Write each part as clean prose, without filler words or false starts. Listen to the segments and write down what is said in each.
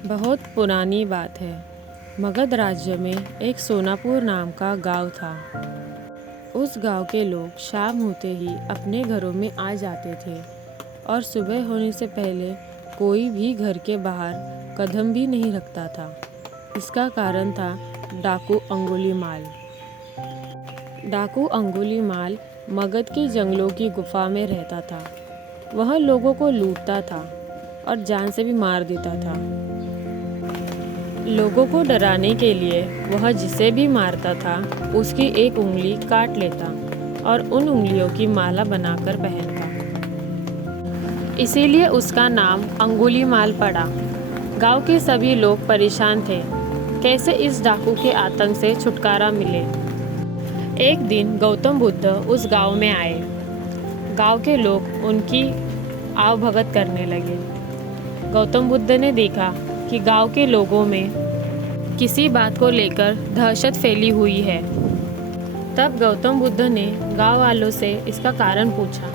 बहुत पुरानी बात है। मगध राज्य में एक सोनापुर नाम का गांव था। उस गांव के लोग शाम होते ही अपने घरों में आ जाते थे और सुबह होने से पहले कोई भी घर के बाहर कदम भी नहीं रखता था। इसका कारण था डाकू अंगुलीमाल। डाकू अंगुलीमाल मगध के जंगलों की गुफा में रहता था। वह लोगों को लूटता था और जान से भी मार देता था। लोगों को डराने के लिए वह जिसे भी मारता था उसकी एक उंगली काट लेता और उन उंगलियों की माला बनाकर पहनता। इसीलिए उसका नाम अंगुलीमाल पड़ा। गांव के सभी लोग परेशान थे, कैसे इस डाकू के आतंक से छुटकारा मिले। एक दिन गौतम बुद्ध उस गांव में आए। गांव के लोग उनकी आवभगत करने लगे। गौतम बुद्ध ने देखा कि गांव के लोगों में किसी बात को लेकर दहशत फैली हुई है। तब गौतम बुद्ध ने गांव वालों से इसका कारण पूछा।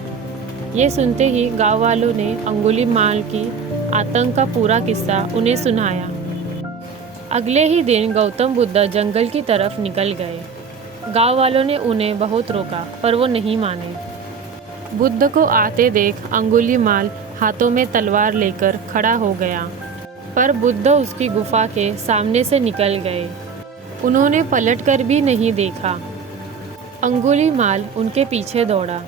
ये सुनते ही गांव वालों ने अंगुलीमाल की आतंक का पूरा किस्सा उन्हें सुनाया। अगले ही दिन गौतम बुद्ध जंगल की तरफ निकल गए। गांव वालों ने उन्हें बहुत रोका पर वो नहीं माने। बुद्ध को आते देख अंगुलीमाल हाथों में तलवार लेकर खड़ा हो गया, पर बुद्ध उसकी गुफा के सामने से निकल गए। उन्होंने पलटकर भी नहीं देखा। अंगुलीमाल उनके पीछे दौड़ा,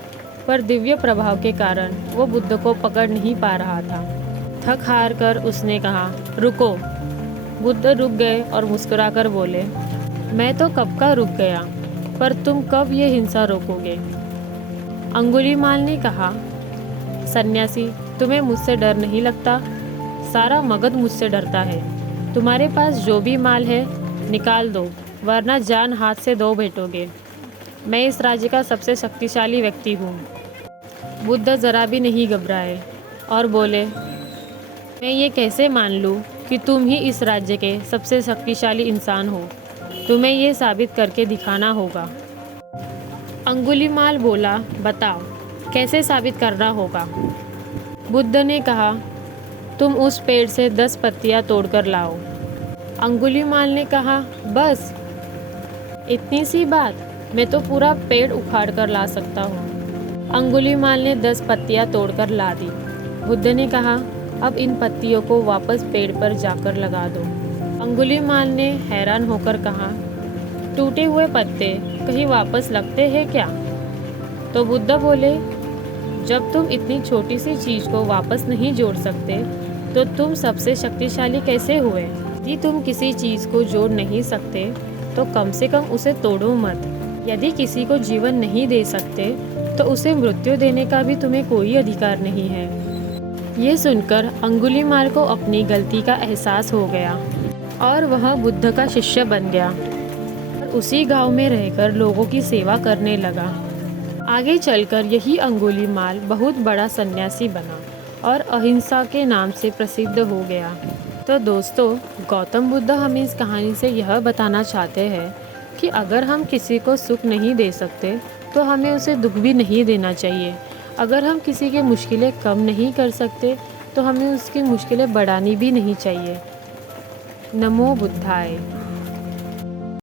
पर दिव्य प्रभाव के कारण वो बुद्ध को पकड़ नहीं पा रहा था। थक हार कर उसने कहा, रुको। बुद्ध रुक गए और मुस्कुराकर बोले, मैं तो कब का रुक गया, पर तुम कब ये हिंसा रोकोगे। अंगुलीमाल ने कहा, सन्यासी, तुम्हें मुझसे डर नहीं लगता? सारा मगध मुझसे डरता है। तुम्हारे पास जो भी माल है निकाल दो, वरना जान हाथ से दो बैठोगे। मैं इस राज्य का सबसे शक्तिशाली व्यक्ति हूँ। बुद्ध जरा भी नहीं घबराए और बोले, मैं ये कैसे मान लूँ कि तुम ही इस राज्य के सबसे शक्तिशाली इंसान हो। तुम्हें ये साबित करके दिखाना होगा। अंगुलीमाल बोला, बताओ कैसे साबित करना होगा। बुद्ध ने कहा, तुम उस पेड़ से 10 पत्तियां तोड़कर लाओ। अंगुलीमाल ने कहा, बस इतनी सी बात? मैं तो पूरा पेड़ उखाड़ कर ला सकता हूँ। अंगुलीमाल ने 10 पत्तियां तोड़कर ला दी। बुद्ध ने कहा, अब इन पत्तियों को वापस पेड़ पर जाकर लगा दो। अंगुलीमाल ने हैरान होकर कहा, टूटे हुए पत्ते कहीं वापस लगते हैं क्या? तो बुद्ध बोले, जब तुम इतनी छोटी सी चीज़ को वापस नहीं जोड़ सकते तो तुम सबसे शक्तिशाली कैसे हुए? यदि तुम किसी चीज़ को जोड़ नहीं सकते तो कम से कम उसे तोड़ो मत। यदि किसी को जीवन नहीं दे सकते तो उसे मृत्यु देने का भी तुम्हें कोई अधिकार नहीं है। ये सुनकर अंगुलीमाल को अपनी गलती का एहसास हो गया और वह बुद्ध का शिष्य बन गया और उसी गांव में रहकर लोगों की सेवा करने लगा। आगे चलकर यही अंगुलीमाल बहुत बड़ा सन्यासी बना और अहिंसा के नाम से प्रसिद्ध हो गया। तो दोस्तों, गौतम बुद्ध हमें इस कहानी से यह बताना चाहते हैं कि अगर हम किसी को सुख नहीं दे सकते तो हमें उसे दुख भी नहीं देना चाहिए। अगर हम किसी की मुश्किलें कम नहीं कर सकते तो हमें उसकी मुश्किलें बढ़ानी भी नहीं चाहिए। नमो बुद्धाय।